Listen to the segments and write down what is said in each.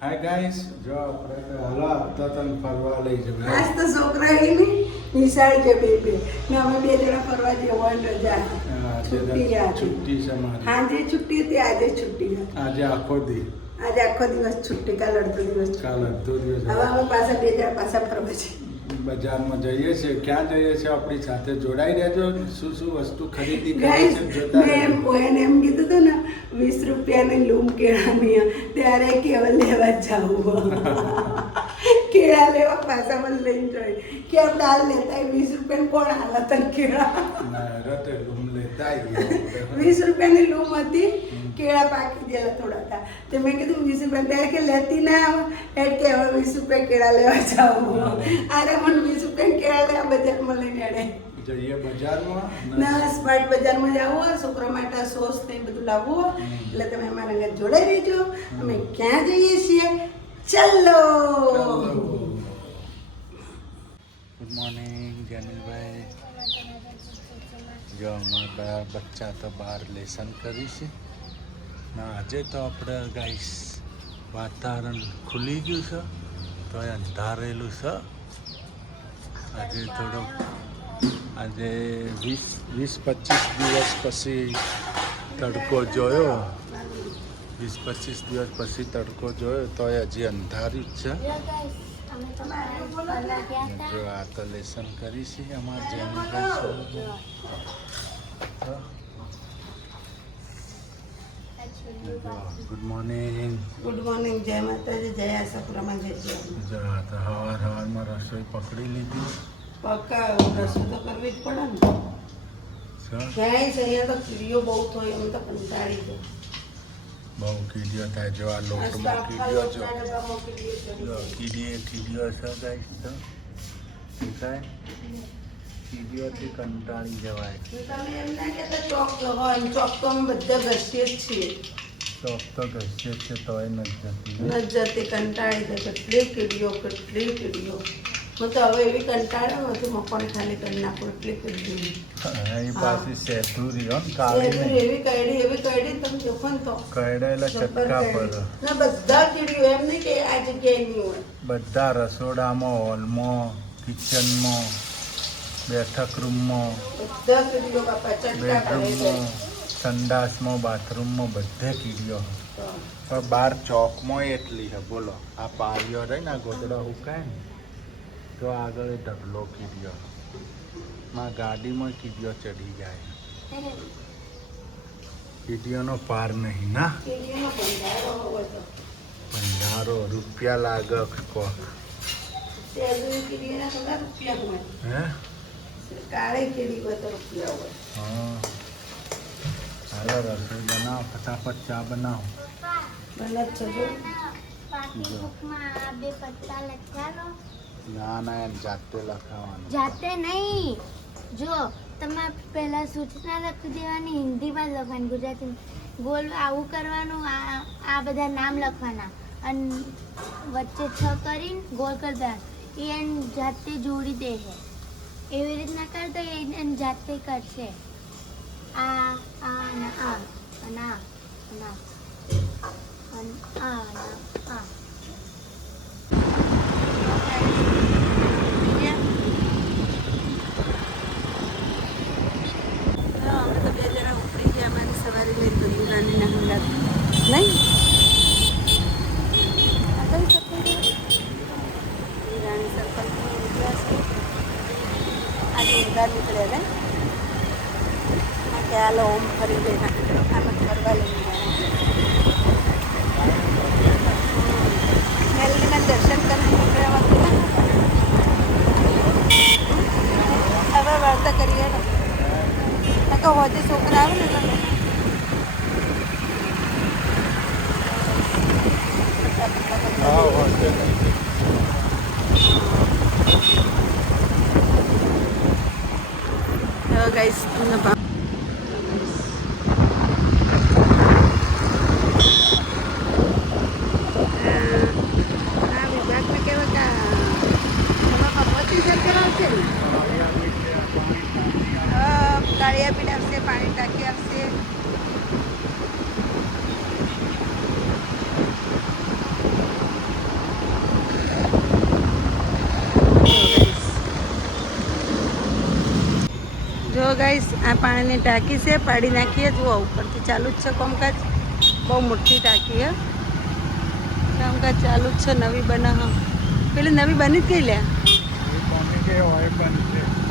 Hi guys, જો આપણે હાલો આપતા તને ફરવા લઈ જવું. આજ તો છોકરા એની નિશાળ છે બે ને અમે બે જણા ફરવા જવાની રજા છુટ્ટી છે મારી. આજે છુટ્ટી હતી, આજે છુટ્ટી હતી. આજે આખો દિવસ છુટ્ટી, કાલ અડધો દિવસ. હવે અમે પાછા બે જણા પાછા ફરવા છે. બજારમાં જઈએ છીએ. ક્યાં જઈએ છીએ? આપણી સાથે જોડાઈ રહેજો. શું શું વસ્તુ ખરીદી કરી છે જોતા રહેજો. એમ કીધું હતું ને 20 રૂપિયાની લૂમ કેળાની, ત્યારે કેવલ લેવા જાવું. કેળા લેવા પાછા મને લઈને જોઈ કે આપણે હાલ લેતા 20 રૂપિયા કોણ હાલ તને કેળા? રતે લૂમ લેતા 20 રૂપિયાની લૂમ હતી. કેળા પાકી ગયેલા થોડા હતા. તો મેં કીધું 20 રૂપિયા, ત્યારે કે લેતી ના આવે એટલે હવે 20 રૂપિયા કેળા લેવા જાવું. અરે મને 20 રૂપિયા કેળા લેવા બજારમાં લઈને અડે જઈએ બજારમાં. ના, સ્માર્ટ બજારમાં જવું હોય, છોકરા માટે સોસ ને બધું લાવવું હોય એટલે તમે અમારા ઘરે જોડાઈ રહેજો. અમે ક્યાં જઈએ છીએ? ચલો. ગુડ મોર્નિંગ જેનિલભાઈ. જો અમારા બચ્ચા તો બહાર લેસન કરી છે ને આજે તો આપણે ગાઈસ વાતાવરણ ખુલી ગયું છે તો એ અંધારેલું છે. આજે 20-25 દિવસ પછી તડકો જોયો. 20-25 દિવસ પછી તડકો જોયો તો એ હજી અંધાર્યું જ છે. જો આ તો લેસન કરી છે અમારે જેનિલભાઈ. Good morning. Good morning. જય માતાજી, જય આશાપુરામાં જય જય. જો આ તો સવારમાં રસોઈ પકડી લીધી. પક્કા રસોઈ તો કરવી જ પડે ને. ક્યાંય છે અહીંયા તો કીડીઓ બહુ થાય, અમે તો કંટાળી જાય. બહુ કીડીઓ થાય. જો આ લોટમાં કીડીઓ જો કીડીઓ છે ગાઈસ. તો દેખાય કીડીઓથી કંટાળી જવાય. તમે એમ ના કહેતા ચોક હોય, ચોક તો અમે બધા ઘસીએ જ છીએ. ચોક તો ઘસીએ છે તોય નથી જતી. નથી જતી, કંટાળી જાય. કેટલી કીડીઓ. હું તો હવે એવી કંટાળો હતું મકોને ખાલી કરી નાખું એટલી કીડી. એ પાછી સેતુરી હો કાળી એવી કઈડી તમે જોખો ને તો કઈડાયેલા ચટકા પર ના બધા કીડીઓ. એમ નહીં કે આ જગ્યાએ નહીં હોય. બધા રસોડામાં, હોલમાં, કિચનમાં, બેઠક રૂમમાં, બધા કીડીઓ બાપા ચટકા કરે છે. બેડરૂમમાં, સંડાસમાં, બાથરૂમમાં બધે કીડીઓ. પણ બહાર ચોકમાં એટલી છે બોલો. આ પાળીઓ રહી ને આ ગોદડા હુકાય ને તો આગળ ઢગલો કીડીઓ. માં ગાડીમાં કીડીઓ ચડી જાય. કીડીઓનો પાર નહીં ના. કીડીઓનો ભંડારો હોય તો ભંડારો રૂપિયા લાગે કોક. સેલરી કીડીઓના થોડા રૂપિયા હોય. હે કાળી કીડી હોય તો રૂપિયા હોય. હા હાલો રસોઈ બનાવો, ફટાફટ ચા બનાવો. મને જ છે ના એમ જાતે લખાવાનું. જાતે નહીં, જો તમારે પહેલા સૂચના લખી દેવાની, હિન્દીમાં લખવાની, ગુજરાતીમાં ગોલ આવું કરવાનું, આ બધા નામ લખવાના અને વચ્ચે 6 કરીને ગોળ કરી દેવાના. એ એને જાતે જોડી દે છે. એવી રીતના કરતો એને જાતે કરશે. આ અને આ અને આ અને આ અને આ અને આ. અમે તો બે જણા ઉપડી ગયા. અમારી સવારે લઈ તો રાની ના હંગાત નહીં રાણી સર્કલ નીકળ્યા છે. આજે ઊંધા નીકળ્યા ને કે હાલો ઓમ ફરી લઈને આમાં ફરવા લઈને મેલડીના દર્શન કરીને નીકળ્યા વખતે હવે વાર્તા કરીએ ને તો હોજે છોકરા આવે ને તો ગાઈસ તમને વિભાગમાં કેવા કા પહોંચી શકે છે ને. ગાળિયા પીડ આવશે, પાણી ટાંકી આવશે. ગાઈસ આ પાણીની ટાંકી છે, પાડી નાખીએ. જુઓ ઉપરથી ચાલુ જ છે કામકાજ. બહુ મોટી ટાંકી હે, કામકાજ ચાલુ જ છે. નવી બનાવ પેલી નવી બની જ ગઈ લે.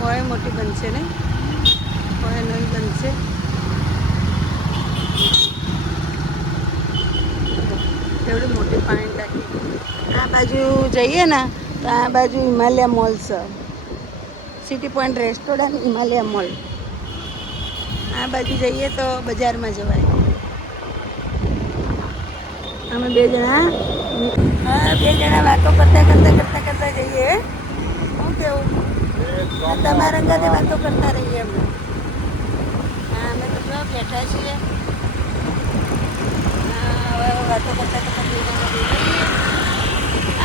હોય મોટી બનશે ને, હોય નવી બનશે. એવડી મોટી પાણી ટાંકી. આ બાજુ જઈએ ને તો આ બાજુ હિમાલય મોલ છે, city point restaurant, Himalaya mall. આ બાજુ જઈએ તો બજારમાં જવાય. અમે બે જણા વાતો કરતા જઈએ. શું કેવું? તમારા સાથે વાતો કરતા રહીએ અમે. હા, અમે તો જો બેઠા છીએ. હવે વાતો કરતા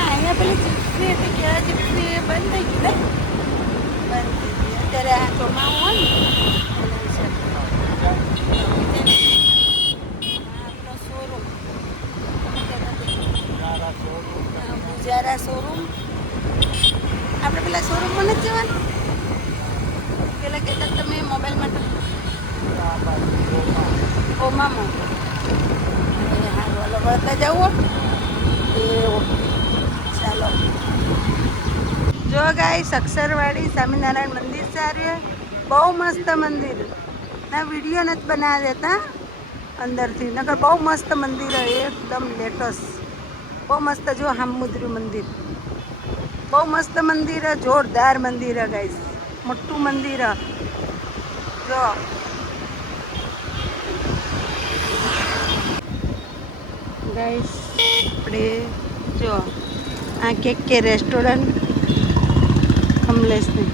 અહીંયા પેલી ચીપ્સી હતી, કેળા ચીપ્સી બંધ થઈ ગઈ ને, બંધ થઈ ગઈ. અત્યારે આ ચોમાસું હોય ને આપણો શોરૂમ, પૂજારા શોરૂમ. આપણે પેલા શોરૂમમાં નથી જવાનું? પેલા કહેતા તમે મોબાઈલ માટે ઓમામાં હારું હાલો વળતા જવું. એવું ચાલો. જો ગાય સક્ષરવાડી સ્વામિનારાયણ મંદિર સારું છે, બહુ મસ્ત મંદિર. ના વિડીયો નથી બનાવી દેતા અંદરથી, નકર બહુ મસ્ત મંદિર છે, એકદમ લેટેસ્ટ. બહુ મસ્ત. જો હામુદ્રી મંદિર બહુ મસ્ત મંદિર છે, જોરદાર મંદિર છે ગાઈસ, મોટું મંદિર છે. જો ગાઈસ આપણે જો આ કે રેસ્ટોરન્ટ કમલેશની.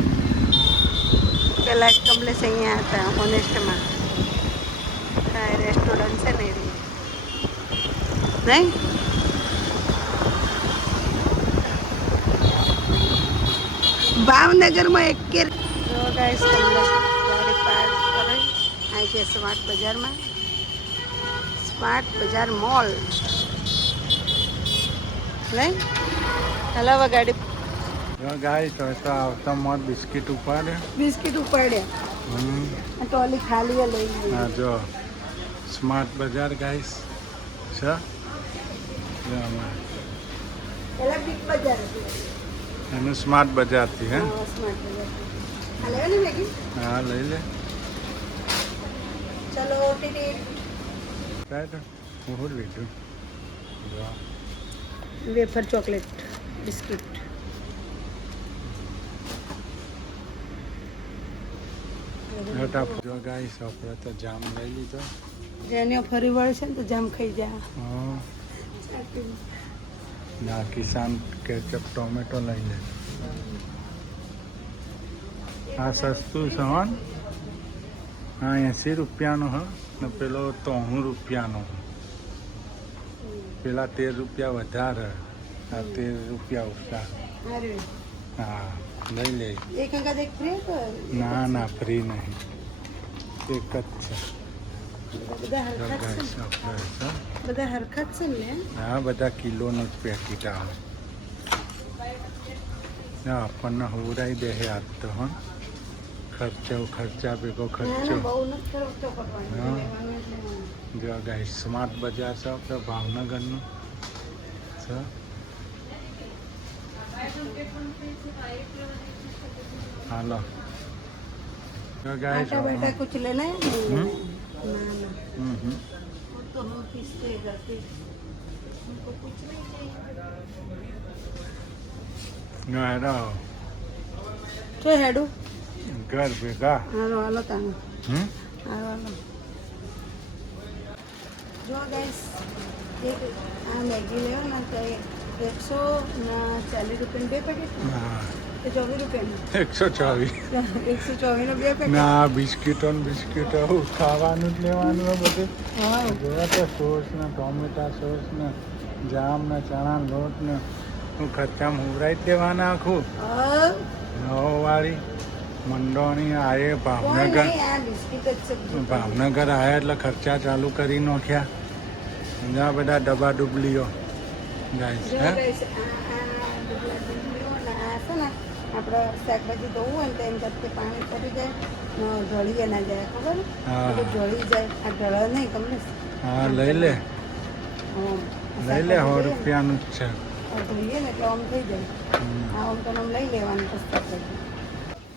પેલા એક કમલેશ અહીંયા હતા ઓનેસ્ટમાં. હા, રેસ્ટોરન્ટ છે ને નહીં. ભાવનગરમાં એક કે જો ગાઈસ કમલેશ ગાડી પાર્ક કરે. આ છે સ્માર્ટ બજારમાં, સ્માર્ટ બજાર મોલ. નહીં હલાવા ગાડી. ગાય તો આવતા મોત બિસ્કિટ ઉપાડે. બિસ્કિટ ઉપાડ્યા. ટોલી ખાલી લઈ ગઈ. હા જો સ્માર્ટ બજાર ગાઈસ છે. પેલા બિગ બજાર હતું, એનું સ્માર્ટ બજારથી હે. સ્માર્ટ બજાર. આ લેવા ને મેગી. હા લઈ લે. ચલો ટિકિટ. કાય તો હું લીધું. Wafer chocolate biscuit. જો ગાઈસ આપણે તો જામ લઈ લીધો. જેને ફરી વળશે ને તો જામ ખાઈ જા. ના કિસાન કેચઅપ ટોમેટો લઈ લે. આ સસ્તું છે હો. હા 80 રૂપિયાનો હ ને પેલો 93 રૂપિયાનો. પેલા 13 રૂપિયા વધારે, આ 13 રૂપિયા ઓછા. હા લઈ લે. એક અંગા એક ફ્રી કર. ના ના ફ્રી નહીં, એક જ છે. બધા હરખા જ છે ને. હા બધા કિલોનું જ પેકેટ આવે. આપણને હોવરાઈ દે આજ તો હો. ખર્ચા ભેગો ખર્ચો. જો ગાઈસ સ્માર્ટ બજાર છે આપણે ભાવનગરનું છે. હાલો જો ગાઈસ बेटा कुछ लेना है नहीं लेना है? ना हम्म वो तो हम किससे करते हमको कुछ नहीं चाहिए. no હેડો છે હેડુ ઘર ભેગા. હાલો હાલો તાનો હમ હાલો. જો ગાઈસ એક આ મેગી લેવો ને તો 140 રૂપિયાની બે પેકેટ. હા તો 24 રૂપિયાની 124. 124 નો બે પેકેટ. ના બિસ્કિટો ખાવાનું જ લેવાનું હોય બધું. હા જોયા તો સોસ ને ટોમેટા સોસ ને જામ ને ચણા લોટ ને હું ખર્ચામાં હુવરાઈ જ દેવાના આખું. નવવાળી મંડોણી આયે ભાવનગર. આ બિસ્કિટ જ છે. ભાવનગર આવ્યા એટલે ખર્ચા ચાલુ કરી નાખ્યા. બધા બધા ડબ્બા ડુબલીઓ ગાઈસ જો હે. ગાઈસ આ ડબલા ડુબલીઓ ને આ છે ને આપણે શાકભાજી ધોવું હોય ને તો એમ જાતે પાણી કરી જાય ને ઢળીએ ના જાય ખબર હા. તો ઢળી જાય આ ઢળે નહીં તમને હા લઈ લે લઈ લે 100 રૂપિયાનું જ છે ધોઈએ ને એટલે આમ થઈ જાય આ આમ તો આમ લઈ લેવાનું પછી શાકભાજી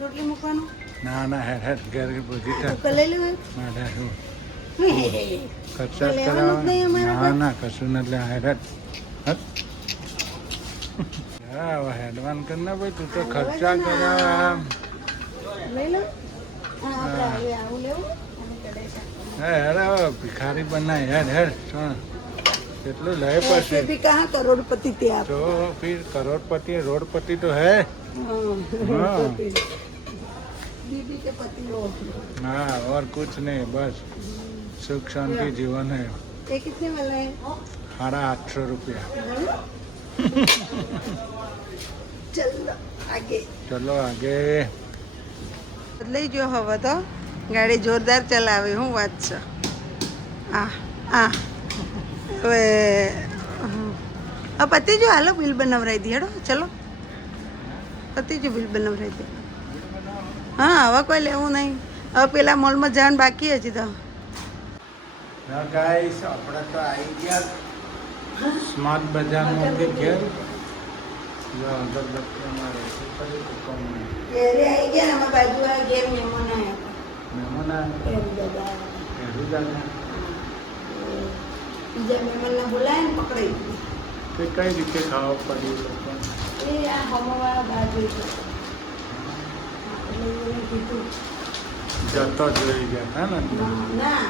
રોટલી મૂકવાનું ના ના હેડ હેડ ઘેર બધી કુકર લઈ લેવાનું મારે શું લેવાનું ખર્ચા જ કરાવવા નહીં અમારા ના ના કશું નથી હેડ હેડ હા હવે હેડવાન કર ને ભાઈ તું તો ખર્ચા કરાવ લઈ લો હા આપણે હવે આવું લેવું અને કઢાઈ શાક હે હેડ હવે ભિખારી બનાય હેડ હેડ શું કેટલું લઈ ऐसे પડશે भी कहाँ करोड़पति थे आप तो फिर करोड़पति रोडपति तो है करोड़पति। बीबी के पति हो हाँ और कुछ नहीं बस सुख शांति जीवन है ये कितने वाला है 850 रुपया चलो आगे चलो आगे બદલાઈ ગયો હવે તો ગાડી જોરદાર ચલાવે હું વાત છે આ આ હવે પતિ જો હાલો બિલ બનાવરાઈ દી હેડો ચલો પતિ જો બિલ બનાવરાઈ દે હા હવે કોઈ લેવું નહીં હવે પેલા મોલમાં જવાનું બાકી હજી તો ના ગાઈસ આપણે તો આવી ગયા સ્માર્ટ બજારમાંથી ઘેર જો અગરબત્તી અમારે શું કરી દુકાનમાં ઘેરે આવી ગયા ને અમારા બાજુ આ ઘેર મહેમાન આવ્યા મહેમાન એમ દાદા એનું જાણે બીજા મહેમાનને બોલાય ને પકડાઈ દીધી. કે કઈ રીતે ખાવા પડ્યું લોકોને એ આ હમવાળા બાજુ છે એટલે એને કીધું જતો જોઈ ગયા હતા ને ના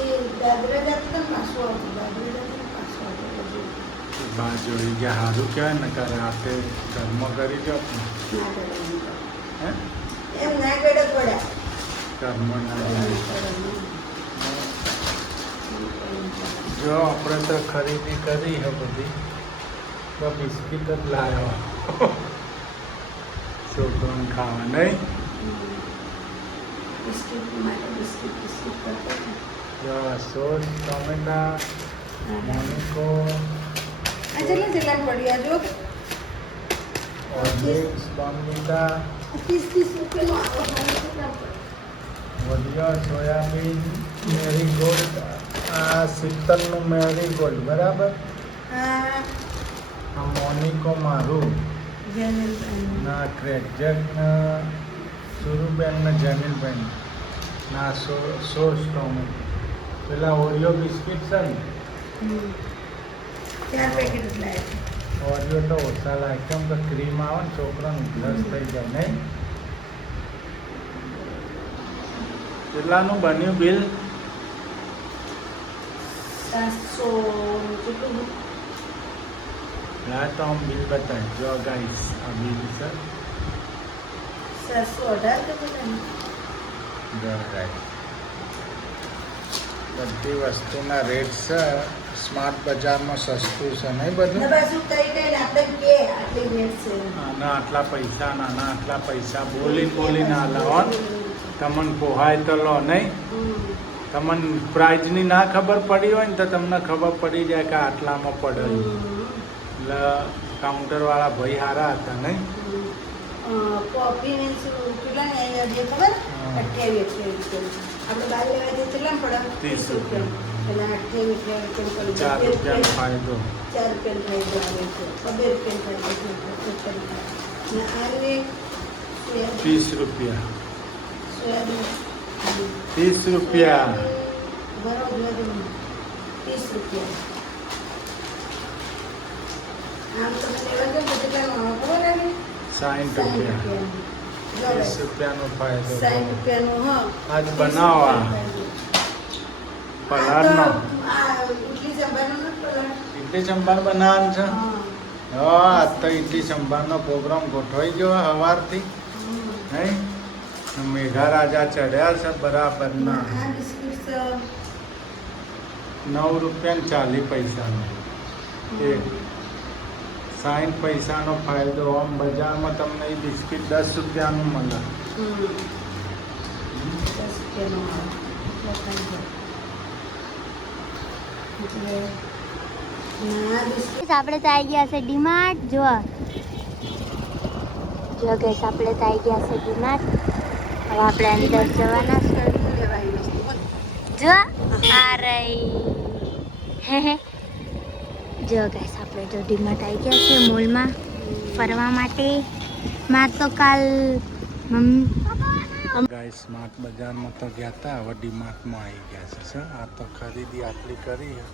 એ દાદરા જતો તો પાછો આવતો દાદરા જતો તો પાછો આવતો બહાર જોઈ ગયા સારું કહેવાય ને કે રાતે ઘરમાં કરી દો ને. ના કરવાનું. હે એમ ના કરે પડ્યા ઘરમાં ના જાય. જો આપણે તો ખરીદી કરી છે બધી તો બિસ્કીટ જ લાવ્યો છોકરાને ખાવા નહીં બિસ્કિટ માટે બિસ્કિટ કરતા હતા. જો સોસ ટોમેટા મોનિકો આ જેટલા પડ્યા જો ઓર્ગેન્સ બોર્નવિટા 30 રૂપિયાનો આવો કેટલા વડિયા સોયાબીન મેરીગોલ્ડ આ 70નું મેરીગોલ્ડ બરાબર હા આ મોનિકો મારું જેનલ ના ક્રેકજેક સુરુબેન ને જેનિલબેન ના સોસ ટોમેટો પેલા ઓરિયો બિસ્કિટ છે ને 4 પેકેટ લાવ્યા ઓરિયો તો ઓછા લાગે કેમ કે ક્રીમ આવે ને છોકરાનું પ્લસ થઈ જાય નહીં કેટલાનું બન્યું બિલ 700 કેટલું લા તો આમ બિલ બતાવી જો ગાઈસ આ બિલ છે 718 તો બધા જો ગાઈસ બધી વસ્તુના રેટ છે સ્માર્ટ બજારમાં સસ્તું છે નહીં બધું પાછું કઈ આપણે કે આટલી રેટ છે આના આટલા પૈસા નાના આટલા પૈસા બોલીને આલાવો તમને પોહાય તો લો નહીં તમને પ્રાઇઝની ના ખબર પડી હોય ને તો તમને ખબર પડી જાય કે આટલામાં પડે એટલે કાઉન્ટરવાળા ભાઈ સારા હતા નહીં કોફી મીન્સ કેટલા ને જે ખબર 28 આપણે બહાર લેવા જઈએ કેટલા પડે 30 રૂપિયા. એટલે 28 4 રૂપિયાનો ફાયદો 4 રૂપિયાનો ફાયદો આવે છે 2 રૂપિયાનો ફાયદો ને આને 30 રૂપિયા સોયાબીન 30 રૂપિયા બરોબર 30 રૂપિયા આમ તમે લેવા જાઓ તો કેટલાનો આવે ખબર આવે 60 રૂપિયા 30 રૂપિયાનો ફાયદો 60 રૂપિયાનું હા આજ બનાવવા પલાળનો ઇડલી સંભારનો નથી પલાળ ઇડલી સંભાર બનાવવાનું છે હા હા આજ તો ઇડલી સંભારનો પ્રોગ્રામ ગોઠવાઈ ગયો સવારથી નહીં મેઘા રાજા ચડ્યા છે બરાબરના આ બિસ્કિટ 9 રૂપિયા ને 40 પૈસાનો એક 60 પૈસાનો ફાયદો આમ બજારમાં તમને એ બિસ્કિટ 10 રૂપિયાનું મળે 10 રૂપિયાનો આવે ના બિસ્કિટ આપણે તો આવી ગયા છે ડીમાર્ટ જો જો ગેસ આપણે તો આવી ગયા છે ડીમાર્ટ. હવે આપણે અંદર જવાના છે. જો આ રહી. જો ગેસ આપણે જો ડીમાર્ટ આવી ગયા છે મોલમાં ફરવા માટે. માર તો કાલ ગાઈસ સ્માર્ટ બજારમાં તો ગયા હતા, હવે ડીમાર્ટમાં આવી ગયા છે સર. આ તો ખરીદી આટલી કરી છે.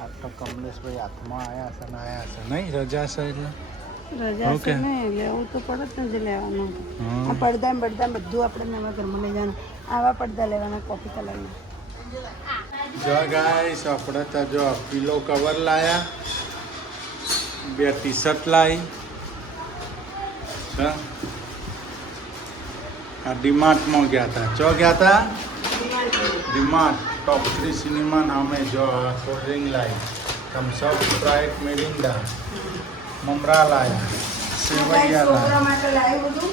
આ તો કમલેશભાઈ હાથમાં આવ્યા છે ને આવ્યા છે નહીં, રજા છે એટલે રજા ઓકે. છે ને લેવું તો પડે જ નથી લેવાનું. હા. આ પડદા બધું આપણે નવા ઘરમાં લઈ જવાનું. આવા પડદા લેવાના કોફી કલરના. જો ગાઈસ આપણે તો જો પીલો કવર લાયા, 2 ટી શર્ટ લાવી. આ ડીમાર્ટમાં ગયા હતા. ચો ગયા હતા ડીમાર્ટ. ટોપ 3 સિનેમા નામે જો કોલ્ડ ડ્રિંક લાવી, થમ્સઅપ, સ્પ્રાઇટ, મિરિન્ડા, મમરા લાયા, સેવૈયા છોકરા લાયા, માટે લાવ્યું બધું.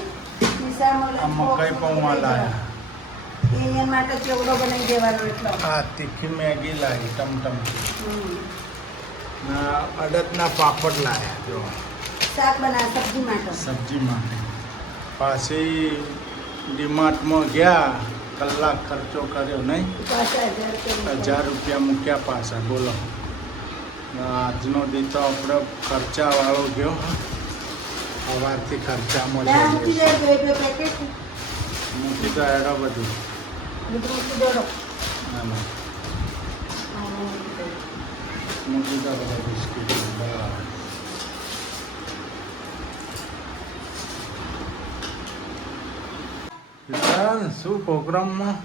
નિશામાં આ મકાઈ પૌવા લાયા, એના માટે ચેવડો બનાવી દેવાનો એટલો. આ તીખી મેગી લાવી ટમટમ, હમ. ના અડદના પાપડ લાયા જો શાક બનાવ સબ્જી માટે. સબ્જી માટે. પાછી ડીમાર્ટમાં ગયા, કલાક ખર્ચો કર્યો નહીં, પાછા 1000 રૂપિયા. 1000 રૂપિયા મૂક્યા પાછા. બોલો આજનો દી તો આપણે ખર્ચાવાળો ગયો. સવારથી ખર્ચામાં ત્યાં મૂકી છે. દે બે પેકેટ. મૂકી તો એડો બધું. બધું મૂકી દેડો. ના ના મૂકી તો બધા બિસ્કીટ. ચાલ શું પ્રોગ્રામમાં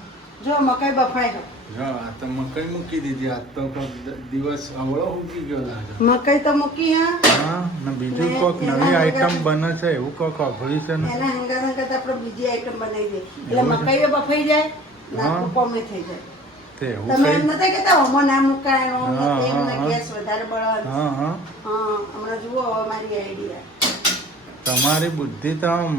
જો મકાઈ બફાઈ ગયો. જો આ તો મકાઈ મૂકી દીધી. આજ તો કોક દિવસ અવળો મૂકી ગયો લાગે. મકાઈ તો મૂકી હા. હા ને બીજું કોક નવી આઈટમ બને છે એવું કોક અઘરી છે ને. એના હંગાત આપણે બીજી આઈટમ બનાવી દઈએ એટલે એવું છે? મકાઈ બફાઈ જાય હા. ના કોમે થઈ જાય. તે એવું તમે એમ કઈ. નતા કહેતા હોમો ના મુકાય હા, તેલ ને હા, ગેસ વધારે બળવાનું. હા હા હા હમણાં જુઓ હવે મારી આઈડિયા. તમારી બુદ્ધિ તો આમ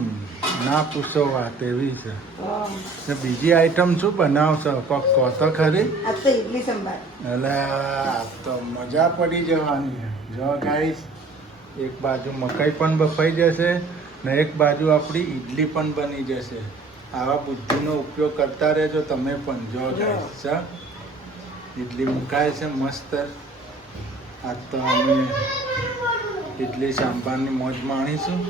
ના પૂછો વાત એવી છે. હા. ને બીજી આઈટમ શું બનાવશો કોક કહો તો ખરી. આ તો ઇડલી સંભાર. એટલે આ તો મજા પડી જવાની છે. જો ગાઈસ એક બાજુ મકાઈ પણ બફાઈ જશે ને એક બાજુ આપણી ઈડલી પણ બની જશે. આવા બુદ્ધિનો ઉપયોગ કરતા રહેજો તમે પણ. જો ગાઈસ છે ઈડલી મુકાય છે મસ્ત. આજ તો અમે ઈડલી સાંભારની મોજ માણીશું.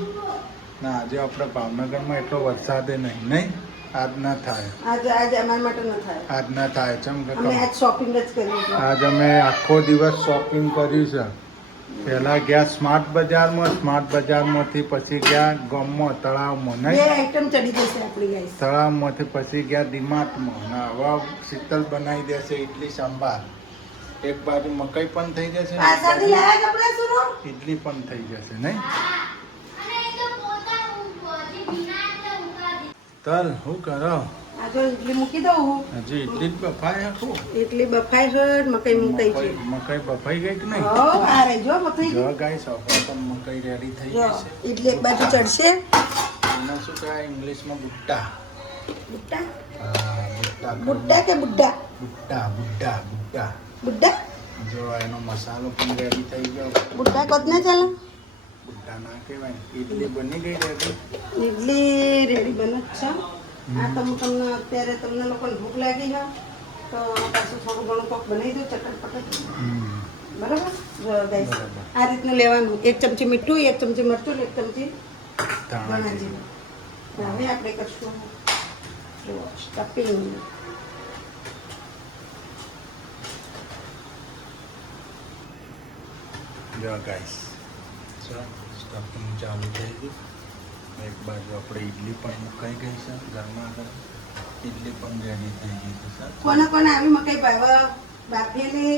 ને આજે આપણે ભાવનગરમાં એટલો વરસાદે નહીં આજ ના થાય. આજે અમારા માટે ન થાય. આજ ના થાય ચમ કે અમે આજ શોપિંગ જ કરી છે. આજ અમે આખો દિવસ શોપિંગ કર્યું છે. પહેલા ગયા સ્માર્ટ બજારમાંથી પછી ગયા ગામમાં તળાવમાં બે નહીં, આઈટમ ચડી જશે આપણી ગાઈસ. તળાવમાંથી પછી ગયા ડીમાર્ટમાં. ને હવે શીતલ બનાવી દેશે ઇડલી સંભાર. એક બાજુ મકાઈ પણ થઈ જશે ને એક પાછળથી બાજુ લાયા કપડા સુરો. ઇડલી પણ થઈ જશે નહીં. તલ શું કરો આ જો ઇડલી મૂકી દઉં હું. હજી ઇડલી જ બફાય આખું. ઇડલી બફાઈ છે મકાઈ મુકાઈ છે. મકાઈ બફાઈ ગઈ કે નહીં. હો આ રહી જો બફાઈ જો ગઈ. ગાઈસ હવે પણ મકાઈ રેડી થઈ જો ગઈ છે. ઇડલી એક બાજુ ચડશે. એને શું કહેવાય ઇંગ્લિશમાં બુટ્ટા. બુટ્ટા હા બુટ્ટા બુટ્ટા કે બુड्ढा બુટ્ટા બુટ્ટા બુટ્ટા. બુड्ढा જો એનો મસાલો પણ રેડી થઈ ગયો. બુड्ढा કોતને ચાલે. બુટ્ટા ના કહેવાય. ઇડલી બની ગઈ રેડી. ઇડલી રેડી બને જ છે. આ તો હું તમને અત્યારે તમને લોકોને ભૂખ લાગી છે તો પાછું થોડું ઘણું કોક બનાવી દઉં ચટપટ. બરાબર જો ગાઈસ બરાબર. આ રીતનું લેવાનું. 1 ચમચી મીઠું, 1 ચમચી મરચું, 1 ચમચી ધાણા ધાણા જીરું. જીરું. હવે આપણે કરશું જો સ્ટફિંગ. જો ગાઈસ ચલો સ્ટફિંગ ચાલુ થઈ ગયું. એક બાજુ આપણે ઇડલી પણ મુકાઈ ગઈ છે ગરમા ગરમ. ઇડલી પણ રેડી થઈ ગઈ છે સર. કોને કોને આવી મકાઈ ભાવે બાફેલી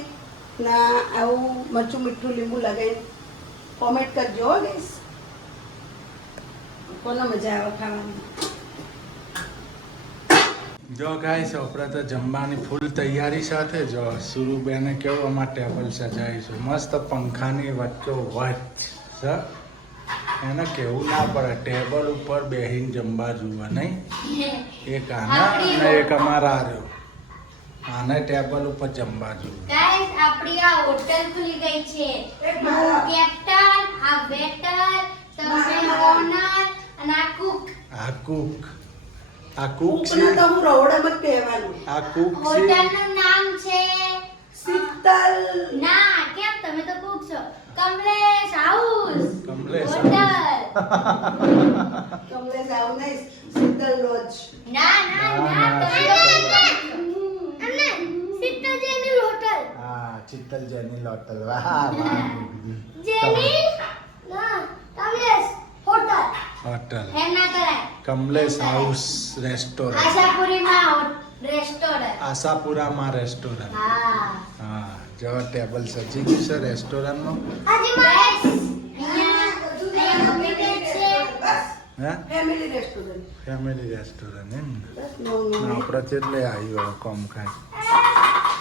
ના આવું મરચું મીઠું લીંબુ લગાવીને કોમેન્ટ કરજો હો ગાઈસ. કોને મજા આવે ખાવાની. જો ગાઈસ આપણે તો જમવાની ફૂલ તૈયારી સાથે જો સુરુબેને કેવું અમારે ટેબલ સજાવીશું મસ્ત પંખાની વચ્ચો વચ્ચ સર. એને કેવું ના પડે ટેબલ ઉપર બેહીને જમવા જોવા નહીં. એક આના અને એક અમારા રહ્યો. આને ટેબલ ઉપર જમવા જોવું. ગાઈસ આપણી આ હોટલ ખુલી ગઈ છે. હું કેપ્ટન, આ વેટર, તમે ઓનર ના કુક આ કુક આ કુક છે કુકને તો હું રવડમ જ કહેવાનું. આ કુક છે હોટલનું નામ છે શીતલ. ના કેમ તમે તો કુક છો કમલેશ હાઉસ કમલેશ હોટલ કમલેશ આવું નહીં, શીતલ લોજ. ના ના ના તમે તો અમને સિત્તલ જેની હોટલ હા ચિત્તલ જેની હોટલ વાહ વાહ જેની ના કમલેશ હોટલ હોટલ હે ના કરાય કમલેશ હાઉસ રેસ્ટોરન્ટ આશાપુરીમાં રેસ્ટોરન્ટ આશાપુરામાં રેસ્ટોરન્ટ હા હા જો ટેબલ સજી ગયું છે રેસ્ટોરન્ટમાં હાજી બસ અહીંયા મમ્મી છે બસ હે ફેમિલી રેસ્ટોરન્ટ. ફેમિલી રેસ્ટોરન્ટ એમ ને બસ નો નો આપણે એટલે આવ્યો કોમ ખાય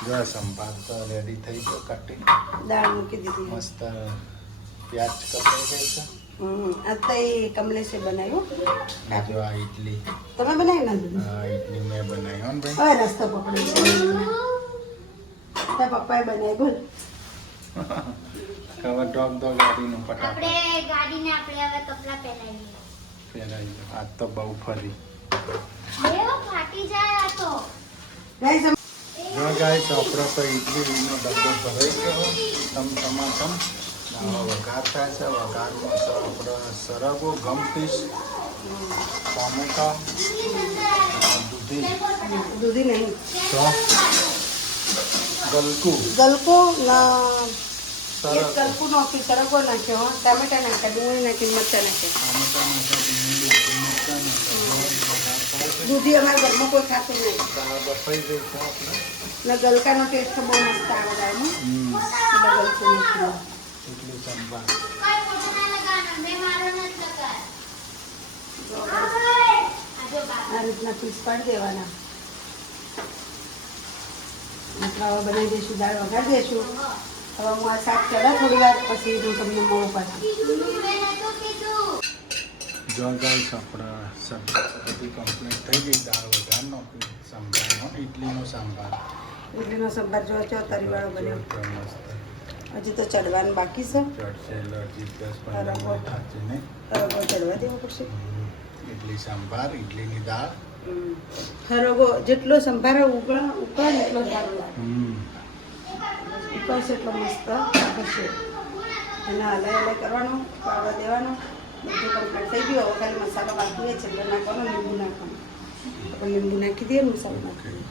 જો સંભાર તો રેડી થઈ ગયો કટિંગ દાળ મૂકી દીધી. મસ્ત પ્યાજ કપાઈ ગઈ છે આ તો એ કમલેશે બનાવ્યું. ને જો આ ઇડલી તમે બનાવી નાખ્યું? આ ઇડલી મેં બનાવી હો ને ભાઈ હવે રસ્તો પકડી છે. તારા પપ્પાએ બનાવી બોલ. કવર ડોગ દો ગાડીનું ફટાફટ આપણે ગાડીને આપણે હવે કપડા પહેરાવીએ પહેરાઈ ગયો આજ તો બહુ ફરી એવો ફાટી જાય આ તો ગાઈસ જો ગાઈસ આપણો તો ઇડલીનો ડબ્બો ભરાઈ ગયો ટમટમાટમ વઘાર થાય છે વઘારમાં તો આપણો સરગવો ગમપીસ ટોમેટા દૂધી દૂધી નહીં, ચોપ ગલકું ગલકો ના સરગ એક ગલકો નાખ્યું, સરગવો નાખ્યો, હા, ટામેટા નાખ્યા, ડુંગળી નાખી, મરચાં નાખ્યા. ટમેટા નાખ્યા, ડુંગળી, મરચાં નાખ્યા, વઘાર થાય છે દૂધી અમારા ઘરમાં કોઈ ખાતું નહીં. દાળ બફાઈ ગઈ છે આપણે ને ગલકાનો ટેસ્ટ તો બહુ મસ્ત આવે દાળમાં. એટલે ગલકો નાખ્યું. એટલું સંભાર કોઈ ફોટો ના લગાવવાનો મેં મારો નથી લગાવ્યો આ જો બા આ રીતના પીસ પાડી દેવાના. મસાલા બનાવી દઈશું, દાળ વઘારી દઈશું. હવે હું આ શાક ચડા થોડી વાર પછી હું તમને મળું પાછું. મેં નતું કીધું જો ગાઈસ આપણા સબ્જી બધી કમ્પ્લીટ થઈ ગઈ દાળ વઘારનો સંભારનો ઇડલીનો સંભાર ઇડલીનો સંભાર જો ચો તરીવાળો બન્યો. તો મસ્ત હજી તો ચડવાનું બાકી છે. ચડશે એલર્જી પ્લસ બરાબર. પણ થશે ને હરગો ચડવા દેવો પડશે. ઇડલી સંભાર ઇડલીની દાળ હરગો જેટલો સંભાર ઉકળે ને એટલો સારો લાગે. ઉકળશે એટલો મસ્ત થશે. એને હલાઈ હલાઈ કરવાનું, પાવડર દેવાનો. બધું કમ્પ્લીટ થઈ ગયું. હવે ખાલી મસાલો બાકી છે એટલે નાખવાનો, લીંબુ નાખવાનું. આપણે લીંબુ નાખી દઈએ ને મસાલો નાખી દઈએ.